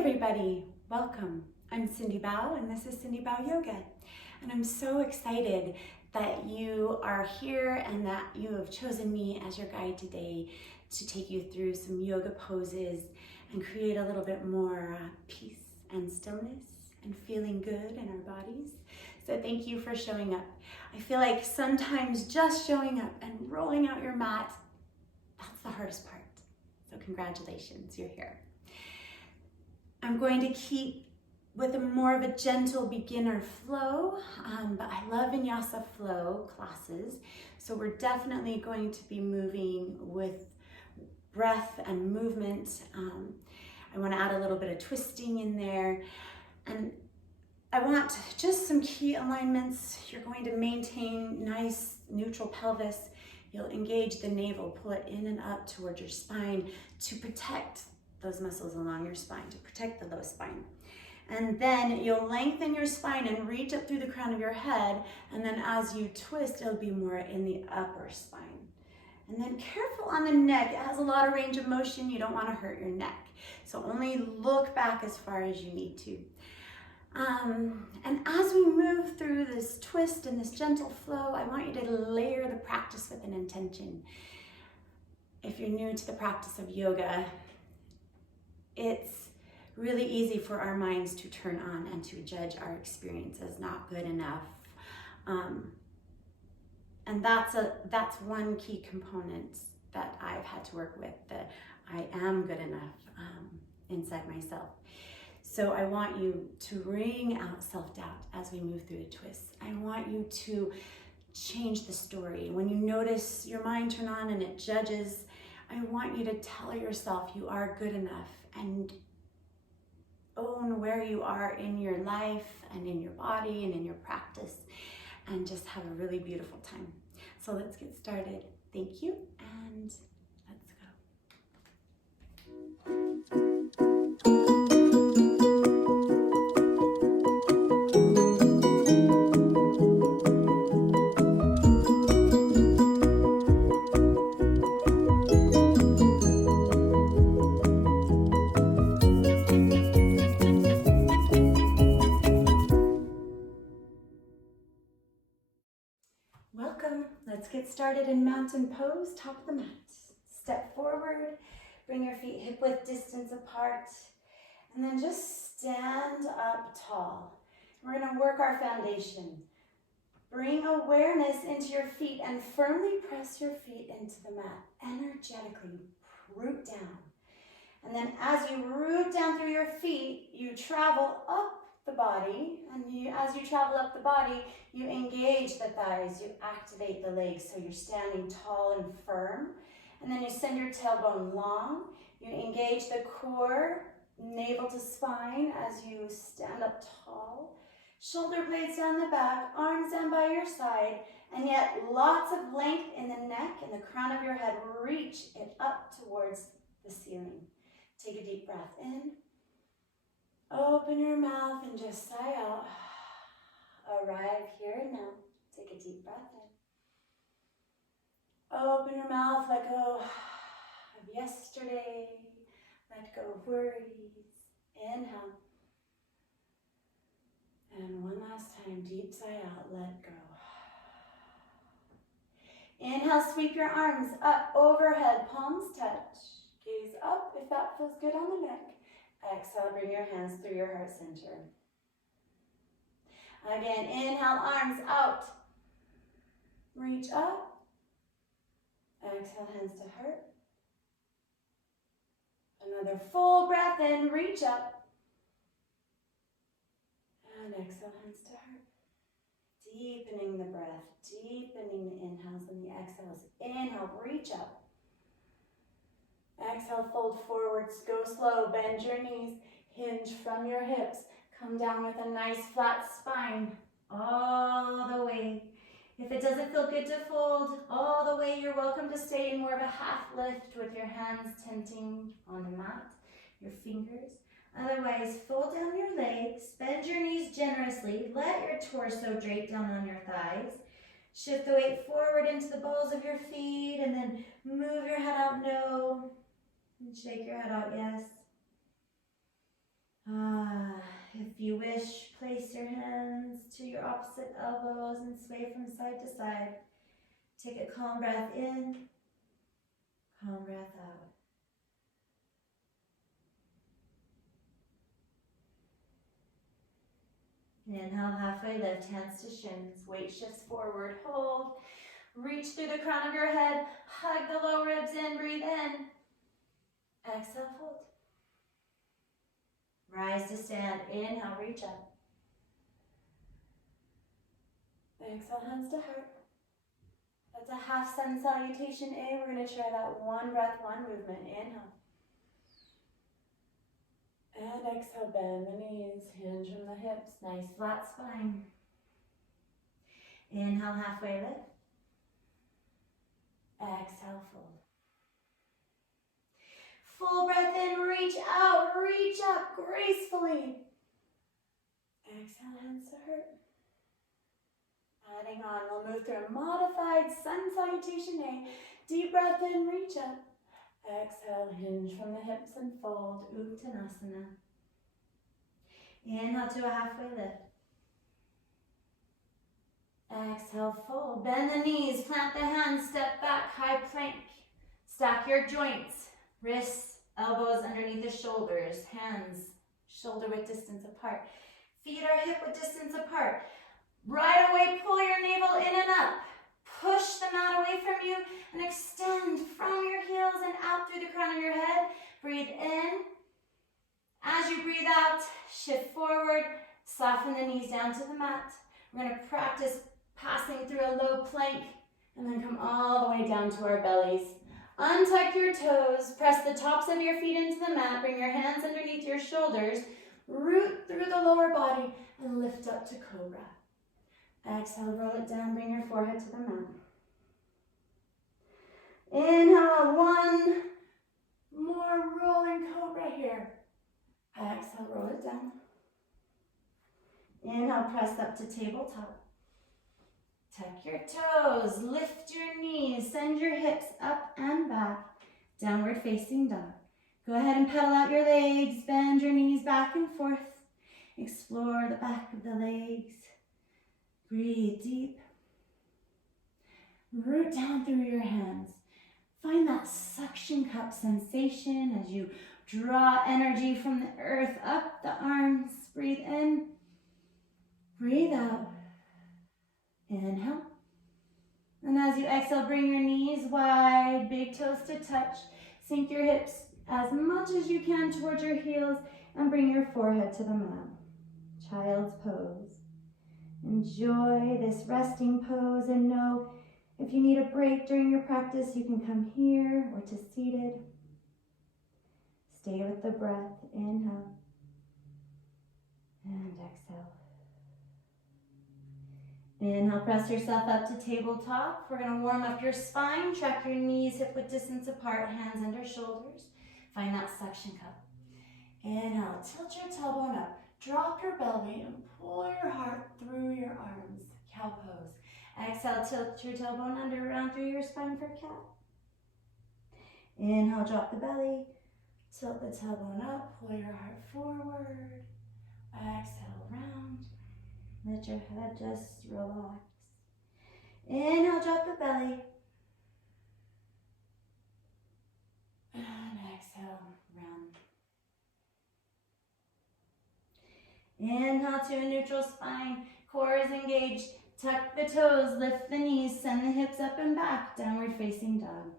everybody, welcome. I'm Cindy Bao and this is Cindy Bao Yoga. And I'm so excited that you are here and that you have chosen me as your guide today to take you through some yoga poses and create a little bit more peace and stillness and feeling good in our bodies. So thank you for showing up. I feel like sometimes just showing up and rolling out your mat, that's the hardest part. So congratulations, you're here. I'm going to keep with more of a gentle beginner flow, but I love Vinyasa flow classes. So we're definitely going to be moving with breath and movement. I want to add a little bit of twisting in there. And I want just some key alignments. You're going to maintain nice neutral pelvis. You'll engage the navel, pull it in and up towards your spine to protect those muscles along your spine, to protect the low spine. And then you'll lengthen your spine and reach up through the crown of your head. And then as you twist, it'll be more in the upper spine. And then careful on the neck. It has a lot of range of motion. You don't want to hurt your neck. So only look back as far as you need to. And as we move through this twist and this gentle flow, I want you to layer the practice with an intention. If you're new to the practice of yoga, it's really easy for our minds to turn on and to judge our experience as not good enough. And that's one key component that I've had to work with, that I am good enough inside myself. So I want you to wring out self-doubt as we move through the twists. I want you to change the story. When you notice your mind turn on and it judges, I want you to tell yourself you are good enough and own where you are in your life and in your body and in your practice and just have a really beautiful time. So let's get started. Thank you and let's go. Welcome. Let's get started in mountain pose, top of the mat. Step forward, bring your feet hip width distance apart, and then just stand up tall. We're going to work our foundation. Bring awareness into your feet and firmly press your feet into the mat. Energetically root down. And then as you root down through your feet, you travel up the body, and as you travel up the body, you engage the thighs, you activate the legs, so you're standing tall and firm, and then you send your tailbone long, you engage the core, navel to spine as you stand up tall, shoulder blades down the back, arms down by your side, and yet lots of length in the neck and the crown of your head. Reach it up towards the ceiling. Take a deep breath in. Open your mouth and just sigh out. Arrive here and now. Take a deep breath in. Open your mouth, let go of yesterday. Let go of worries. Inhale. And one last time, deep sigh out, let go. Inhale, sweep your arms up overhead, palms touch. Gaze up if that feels good on the neck. Exhale, bring your hands through your heart center. Again, inhale, arms out. Reach up. Exhale, hands to heart. Another full breath in, reach up. And exhale, hands to heart. Deepening the breath, deepening the inhales and the exhales. Inhale, reach up. Exhale, fold forwards, go slow, bend your knees, hinge from your hips. Come down with a nice flat spine all the way. If it doesn't feel good to fold all the way, you're welcome to stay in more of a half lift with your hands tenting on the mat, your fingers. Otherwise, fold down your legs, bend your knees generously, let your torso drape down on your thighs. Shift the weight forward into the balls of your feet and then move your head out no. And shake your head out, yes. wish, place your hands to your opposite elbows and sway from side to side. Take a calm breath in, calm breath out. Inhale, halfway lift, hands to shins. Weight shifts forward, hold. Reach through the crown of your head, hug the low ribs in, breathe in. Exhale, fold. Rise to stand, inhale, reach up. Exhale, hands to heart. That's a half sun salutation A. We're going to try that one breath, one movement. Inhale. And exhale, bend the knees, hinge from the hips. Nice flat spine. Inhale, halfway lift. Exhale, fold. Full breath in, reach out, reach up gracefully. Exhale, hands to heart. Adding on, we'll move through a modified sun salutation A. Deep breath in, reach up. Exhale, hinge from the hips and fold, Uttanasana. Inhale to a halfway lift. Exhale, fold. Bend the knees, plant the hands, step back, high plank. Stack your joints, wrists, elbows underneath the shoulders, hands shoulder width distance apart. Feet are hip width distance apart. Right away, pull your navel in and up. Push the mat away from you and extend from your heels and out through the crown of your head. Breathe in. As you breathe out, shift forward, soften the knees down to the mat. We're going to practice passing through a low plank and then come all the way down to our bellies. Untuck your toes, press the tops of your feet into the mat, bring your hands underneath your shoulders, root through the lower body and lift up to cobra. Exhale, roll it down, bring your forehead to the mat. Inhale, one more rolling cobra here. Exhale, roll it down. Inhale, press up to tabletop. Tuck your toes, lift your knees, send your hips up and back. Downward facing dog. Go ahead and pedal out your legs, bend your knees back and forth. Explore the back of the legs. Breathe deep. Root down through your hands. Find that suction cup sensation as you draw energy from the earth up the arms. Breathe in. Breathe out. Inhale. And as you exhale, bring your knees wide, big toes to touch. Sink your hips as much as you can towards your heels and bring your forehead to the mat. Child's pose. Enjoy this resting pose and know if you need a break during your practice, you can come here or to seated. Stay with the breath. Inhale and exhale. Inhale, press yourself up to tabletop. We're going to warm up your spine. Track your knees hip width distance apart, hands under shoulders. Find that suction cup. Inhale, tilt your tailbone up. Drop your belly and pull your heart through your arms. Cow pose. Exhale, tilt your tailbone under, round through your spine for cat. Inhale, drop the belly. Tilt the tailbone up, pull your heart forward. Exhale, round. Let your head just relax. Inhale, drop the belly. And exhale, round. Inhale to a neutral spine. Core is engaged. Tuck the toes, lift the knees, send the hips up and back. Downward facing dog.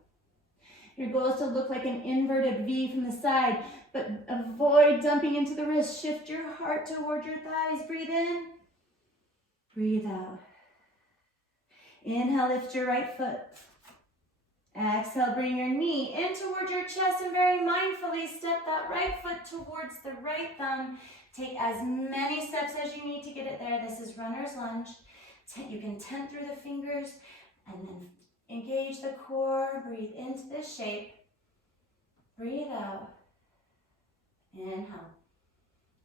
Your goal is to look like an inverted V from the side, but avoid dumping into the wrist. Shift your heart toward your thighs. Breathe in. Breathe out. Inhale, lift your right foot. Exhale, bring your knee in towards your chest and very mindfully step that right foot towards the right thumb. Take as many steps as you need to get it there. This is runner's lunge. You can tent through the fingers and then engage the core. Breathe into this shape. Breathe out. Inhale.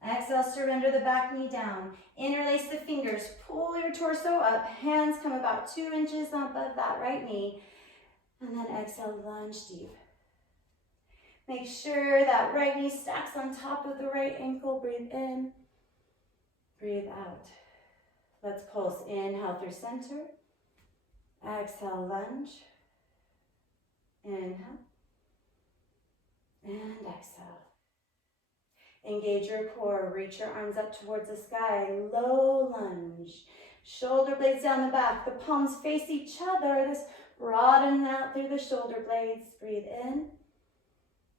Exhale, surrender the back knee down. Interlace the fingers. Pull your torso up. Hands come about 2 inches above that right knee. And then exhale, lunge deep. Make sure that right knee stacks on top of the right ankle. Breathe in. Breathe out. Let's pulse. Inhale through center. Exhale, lunge. Inhale. And exhale. Engage your core. Reach your arms up towards the sky. Low lunge. Shoulder blades down the back. The palms face each other. This broaden out through the shoulder blades. Breathe in.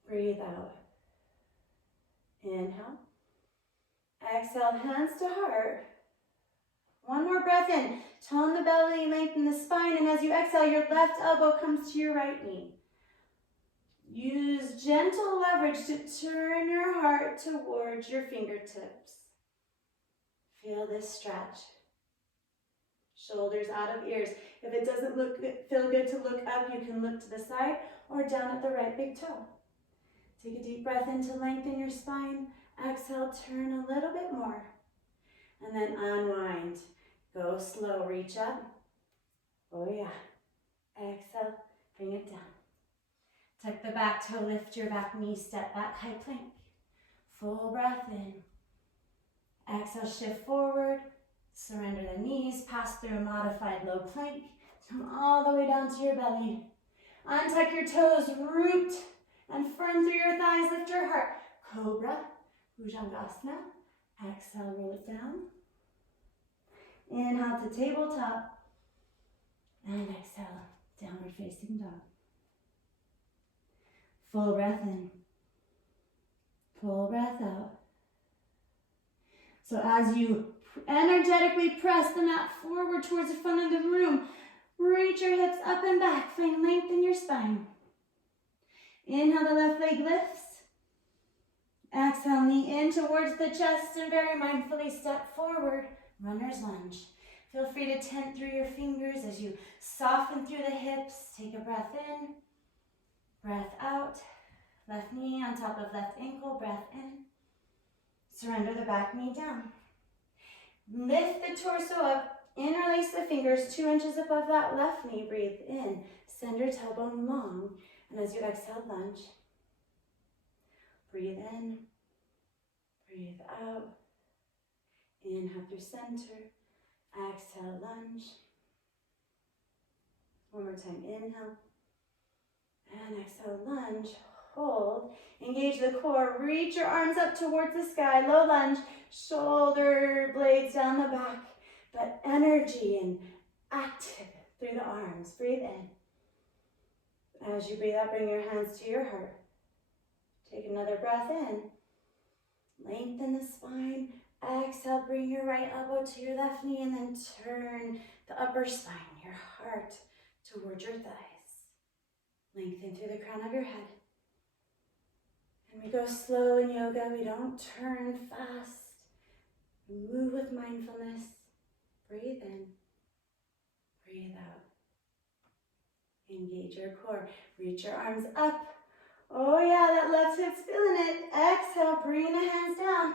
Breathe out. Inhale. Exhale, hands to heart. One more breath in. Tone the belly, lengthen the spine, and as you exhale, your left elbow comes to your right knee. Use gentle leverage to turn your heart towards your fingertips. Feel this stretch. Shoulders out of ears. If it doesn't feel good to look up, you can look to the side or down at the right big toe. Take a deep breath in to lengthen your spine. Exhale, turn a little bit more. And then unwind. Go slow, reach up. Oh yeah. Exhale, bring it down. Tuck the back toe, lift your back knee, step back, high plank. Full breath in. Exhale, shift forward. Surrender the knees, pass through a modified low plank. Come all the way down to your belly. Untuck your toes, root and firm through your thighs, lift your heart. Cobra, Bhujangasana. Exhale, roll it down. Inhale to tabletop. And exhale, downward facing dog. Full breath in. Full breath out. So as you energetically press the mat forward towards the front of the room, reach your hips up and back, find length in your spine. Inhale, the left leg lifts. Exhale, knee in towards the chest and very mindfully step forward, runner's lunge. Feel free to tent through your fingers as you soften through the hips. Take a breath in, breath out. Left knee on top of left ankle, breath in. Surrender the back knee down. Lift the torso up, interlace the fingers 2 inches above that left knee. Breathe in, send your tailbone long. And as you exhale, lunge. Breathe in, breathe out. Inhale through center, exhale, lunge. One more time, inhale. And exhale, lunge. Hold. Engage the core. Reach your arms up towards the sky. Low lunge. Shoulder blades down the back. But energy and active through the arms. Breathe in. As you breathe out, bring your hands to your heart. Take another breath in. Lengthen the spine. Exhale, bring your right elbow to your left knee and then turn the upper spine, your heart, towards your thighs. Lengthen through the crown of your head. And we go slow in yoga. We don't turn fast. We move with mindfulness. Breathe in. Breathe out. Engage your core. Reach your arms up. Oh yeah, that left hip's feeling it. Exhale, bring the hands down.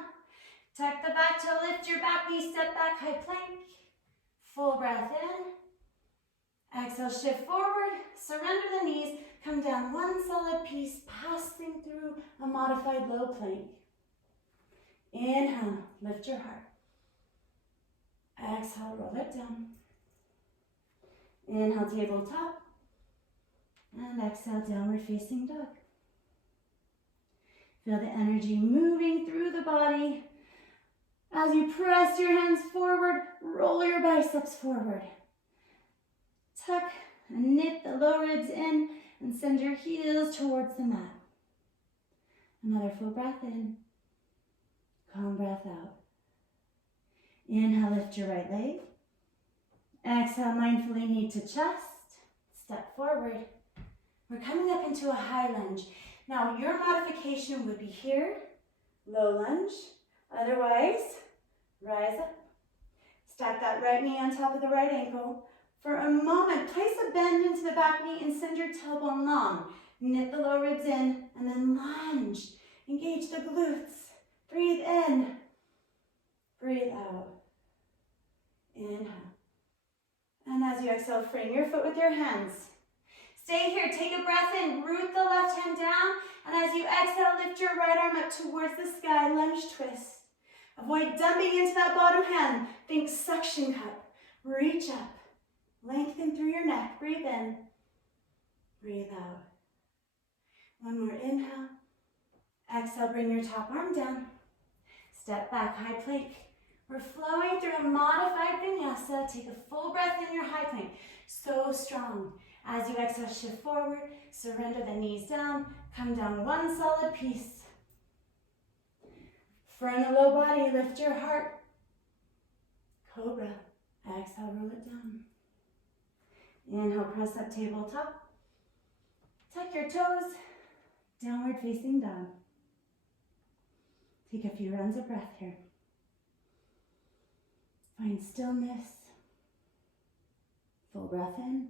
Tuck the back toe, lift your back knee, step back, high plank. Full breath in. Exhale, shift forward. Surrender the knees. Come down one solid piece, passing through a modified low plank. Inhale, lift your heart. Exhale, roll it down. Inhale, tabletop. And exhale, downward facing dog. Feel the energy moving through the body. As you press your hands forward, roll your biceps forward. Tuck and knit the low ribs in and send your heels towards the mat. Another full breath in. Calm breath out. Inhale, lift your right leg. Exhale, mindfully knee to chest. Step forward. We're coming up into a high lunge. Now, your modification would be here, low lunge. Otherwise, rise up. Stack that right knee on top of the right ankle. For a moment, place a bend into the back knee and send your tailbone long. Knit the low ribs in and then lunge. Engage the glutes. Breathe in. Breathe out. Inhale. And as you exhale, frame your foot with your hands. Stay here, take a breath in, root the left hand down, and as you exhale, lift your right arm up towards the sky, lunge twist. Avoid dumping into that bottom hand. Think suction cup. Reach up. Lengthen through your neck. Breathe in. Breathe out. One more inhale. Exhale, bring your top arm down. Step back, high plank. We're flowing through a modified vinyasa. Take a full breath in your high plank. So strong. As you exhale, shift forward. Surrender the knees down. Come down one solid piece. Firm the low body, lift your heart. Cobra. Exhale, roll it down. Inhale, press up, tabletop. Tuck your toes. Downward facing dog. Take a few rounds of breath here. Find stillness. Full breath in.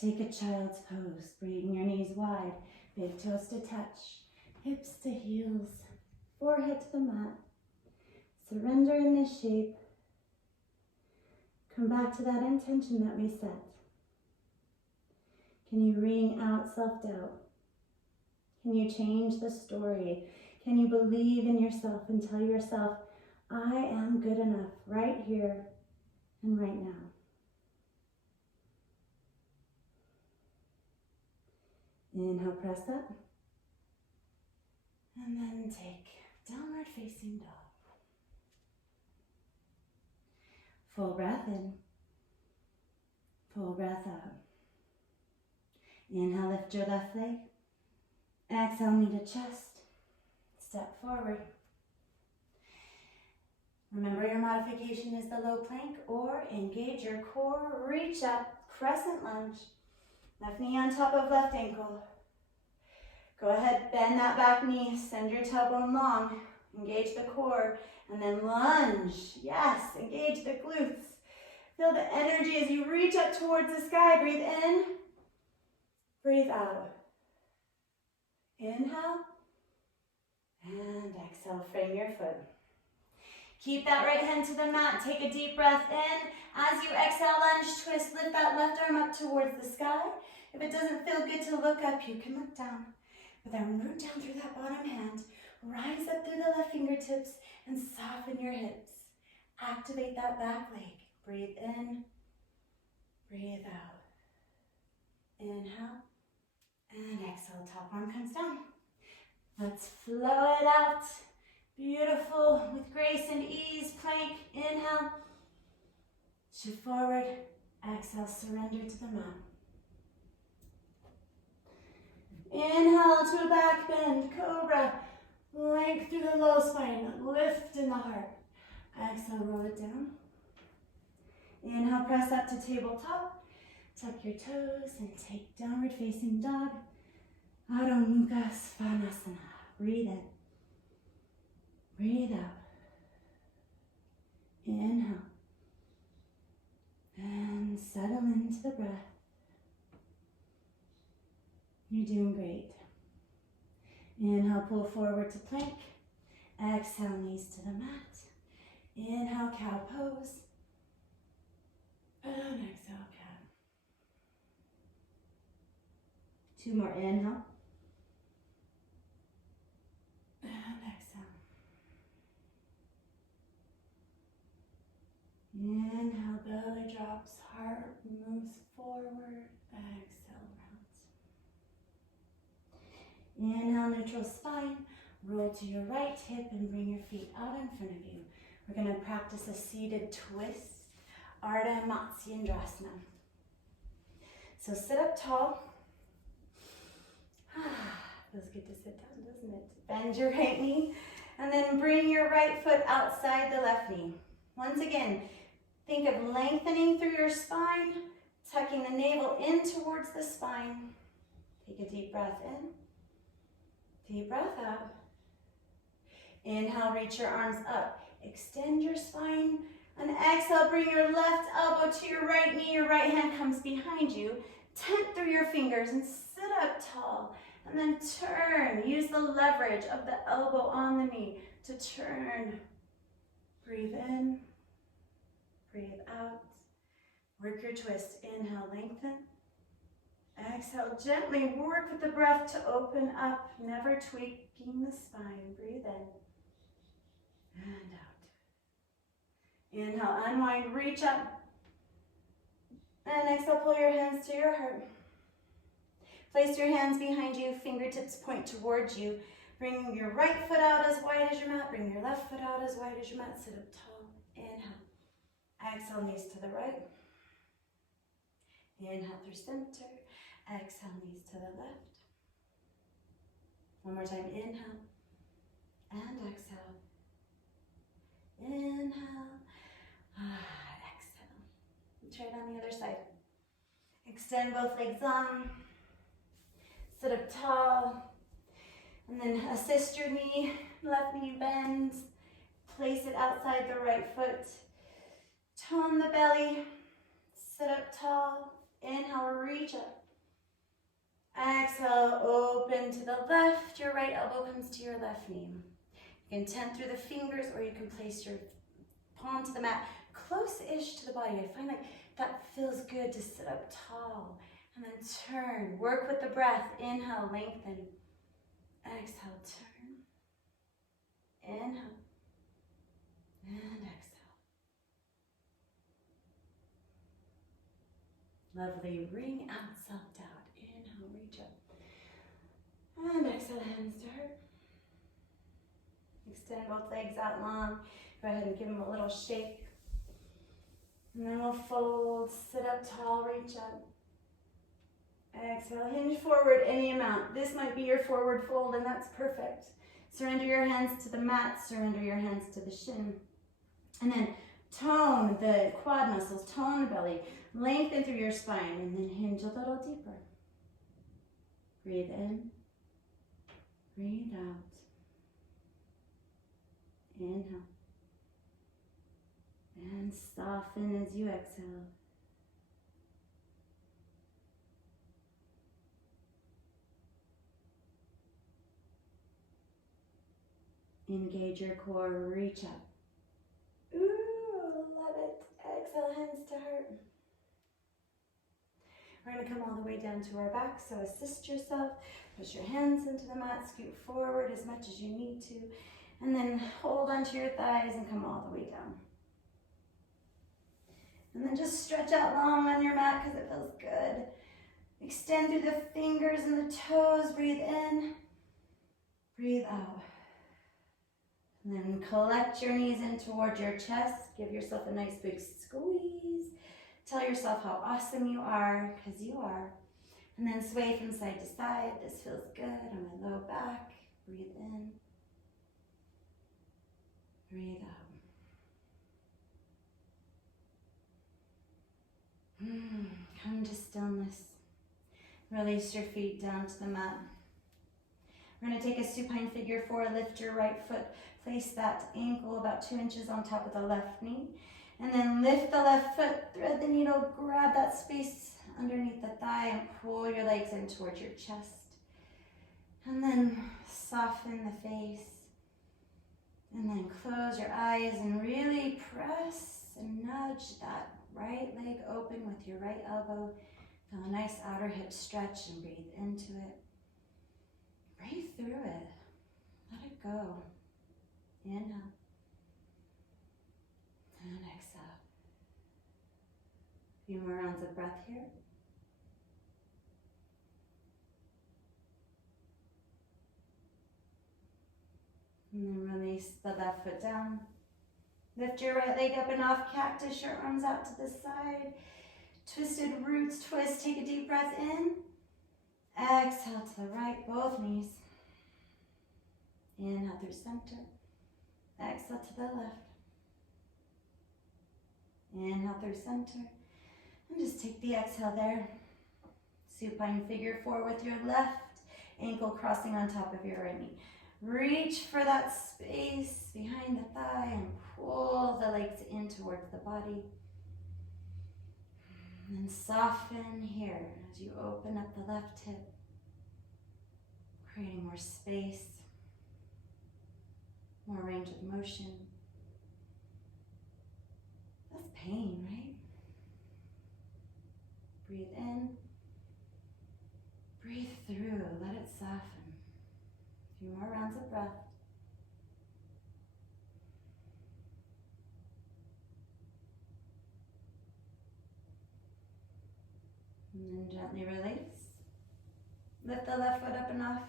Take a child's pose. Bring your knees wide. Big toes to touch. Hips to heels. Forehead to the mat. Surrender in this shape. Come back to that intention that we set. Can you ring out self-doubt? Can you change the story? Can you believe in yourself and tell yourself, I am good enough right here and right now? Inhale, press up. And then take downward facing dog. Full breath in. Full breath out. Inhale, lift your left leg. Exhale, knee to chest. Step forward. Remember, your modification is the low plank, or engage your core, reach up, crescent lunge. Left knee on top of left ankle. Go ahead, bend that back knee, send your tailbone long, engage the core, and then lunge. Yes, engage the glutes. Feel the energy as you reach up towards the sky. Breathe in, breathe out. Inhale, and exhale, frame your foot. Keep that right hand to the mat. Take a deep breath in. As you exhale, lunge, twist, lift that left arm up towards the sky. If it doesn't feel good to look up, you can look down. But then root down through that bottom hand. Rise up through the left fingertips and soften your hips. Activate that back leg. Breathe in, breathe out. Inhale, and exhale. Top arm comes down. Let's flow it out. Beautiful, with grace and ease, plank, inhale, shift forward, exhale, surrender to the mat. Inhale to a back bend, cobra, length through the low spine, lift in the heart. Exhale, roll it down. Inhale, press up to tabletop, tuck your toes and take downward facing dog, Adho Mukha Svanasana. Breathe in. Breathe out. Inhale. And settle into the breath. You're doing great. Inhale, pull forward to plank. Exhale, knees to the mat. Inhale, cow pose. And exhale, cat. Two more, inhale. And exhale. Inhale, belly drops, heart moves forward. Exhale, rounds. Inhale, neutral spine. Roll to your right hip and bring your feet out in front of you. We're going to practice a seated twist, Ardha Matsyendrasana. So sit up tall. Feels good to sit down, doesn't it? Bend your right knee and then bring your right foot outside the left knee. Once again, think of lengthening through your spine, tucking the navel in towards the spine. Take a deep breath in, deep breath out. Inhale, reach your arms up. Extend your spine. And exhale, bring your left elbow to your right knee. Your right hand comes behind you. Tent through your fingers and sit up tall. And then turn. Use the leverage of the elbow on the knee to turn. Breathe in. Breathe out. Work your twist. Inhale, lengthen. Exhale, gently work with the breath to open up, never tweaking the spine. Breathe in. and out. Inhale, unwind, reach up. And exhale, pull your hands to your heart. Place your hands behind you, fingertips point towards you. Bring your right foot out as wide as your mat. Bring your left foot out as wide as your mat. Sit up tall. Inhale. Exhale, knees to the right. Inhale through center. Exhale, knees to the left. One more time. Inhale. And exhale. Inhale. Exhale. Try it on the other side. Extend both legs long. Sit up tall. And then assist your knee. Left knee bends. Place it outside the right foot. Tone the belly. Sit up tall. Inhale, reach up. Exhale, open to the left. Your right elbow comes to your left knee. You can tent through the fingers, or you can place your palm to the mat, close-ish to the body. I find like that feels good to sit up tall. And then turn. Work with the breath. Inhale, lengthen. Exhale, turn. Inhale. And exhale. Lovely. Ring out, self-doubt. Inhale, reach up. And exhale, hands to heart. Extend both legs out long. Go ahead and give them a little shake. And then we'll fold, sit up tall, reach up. Exhale, hinge forward any amount. This might be your forward fold, and that's perfect. Surrender your hands to the mat, surrender your hands to the shin. And then tone the quad muscles, tone the belly, lengthen through your spine, and then hinge a little deeper. Breathe in, breathe out. Inhale. And soften as you exhale. Engage your core, reach up. Ooh, love it. Exhale, hands to heart. We're going to come all the way down to our back, so assist yourself. Push your hands into the mat, scoot forward as much as you need to, and then hold onto your thighs and come all the way down. And then just stretch out long on your mat because it feels good. Extend through the fingers and the toes. Breathe in, breathe out. And then collect your knees in towards your chest. Give yourself a nice big squeeze. Tell yourself how awesome you are, because you are. And then sway from side to side. This feels good on my low back. Breathe in. Breathe out. Come to stillness. Release your feet down to the mat. We're going to take a supine figure 4. Lift your right foot. Place that ankle about 2 inches on top of the left knee. And then lift the left foot, thread the needle, grab that space underneath the thigh and pull your legs in towards your chest. And then soften the face. And then close your eyes and really press and nudge that right leg open with your right elbow. Feel a nice outer hip stretch and breathe into it. Breathe through it. Let it go. Inhale. And exhale. A few more rounds of breath here. And then release the left foot down. Lift your right leg up and off, cactus, your arms out to the side. Twisted roots twist, take a deep breath in. Exhale to the right, both knees. Inhale through center. Exhale to the left. Inhale through center. And just take the exhale there. Supine figure 4 with your left ankle crossing on top of your right knee. Reach for that space behind the thigh and pull the legs in towards the body. And soften here as you open up the left hip, creating more space, more range of motion. That's pain, right? Breathe in, breathe through, let it soften. A few more rounds of breath. And then gently release. Lift the left foot up enough.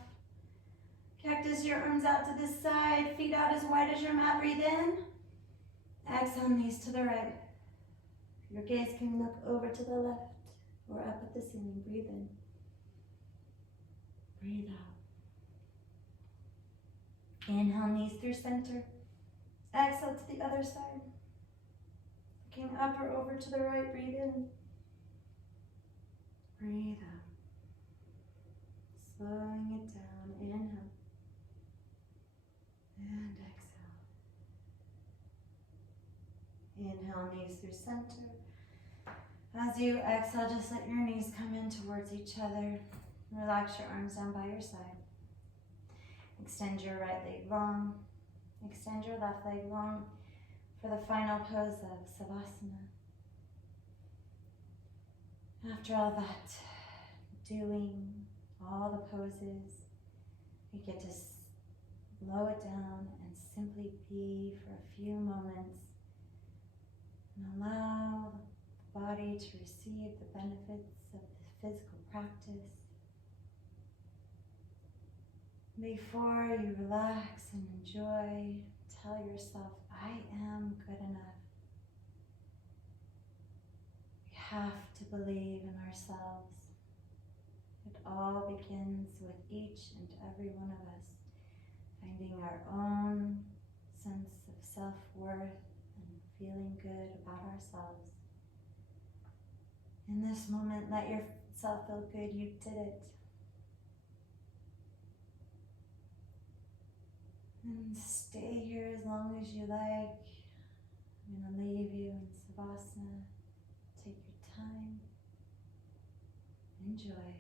Cactus your arms out to this side, feet out as wide as your mat. Breathe in. Exhale, knees to the right. Your gaze can look over to the left or up at the ceiling. Breathe in. Breathe out. Inhale, knees through center. Exhale to the other side. Looking up or over to the right. Breathe in. Breathe out. Slowing it down. Inhale. And exhale. Inhale, knees through center. As you exhale, just let your knees come in towards each other. Relax your arms down by your side. Extend your right leg long. Extend your left leg long for the final pose of Savasana. After all that, doing all the poses, we get to slow it down and simply be for a few moments and allow the body to receive the benefits of the physical practice. Before you relax and enjoy, tell yourself, I am good enough. We have to believe in ourselves. It all begins with each and every one of us finding our own sense of self-worth and feeling good about ourselves. In this moment, let yourself feel good. You did it. And stay here as long as you like. I'm going to leave you in Savasana. Take your time. Enjoy.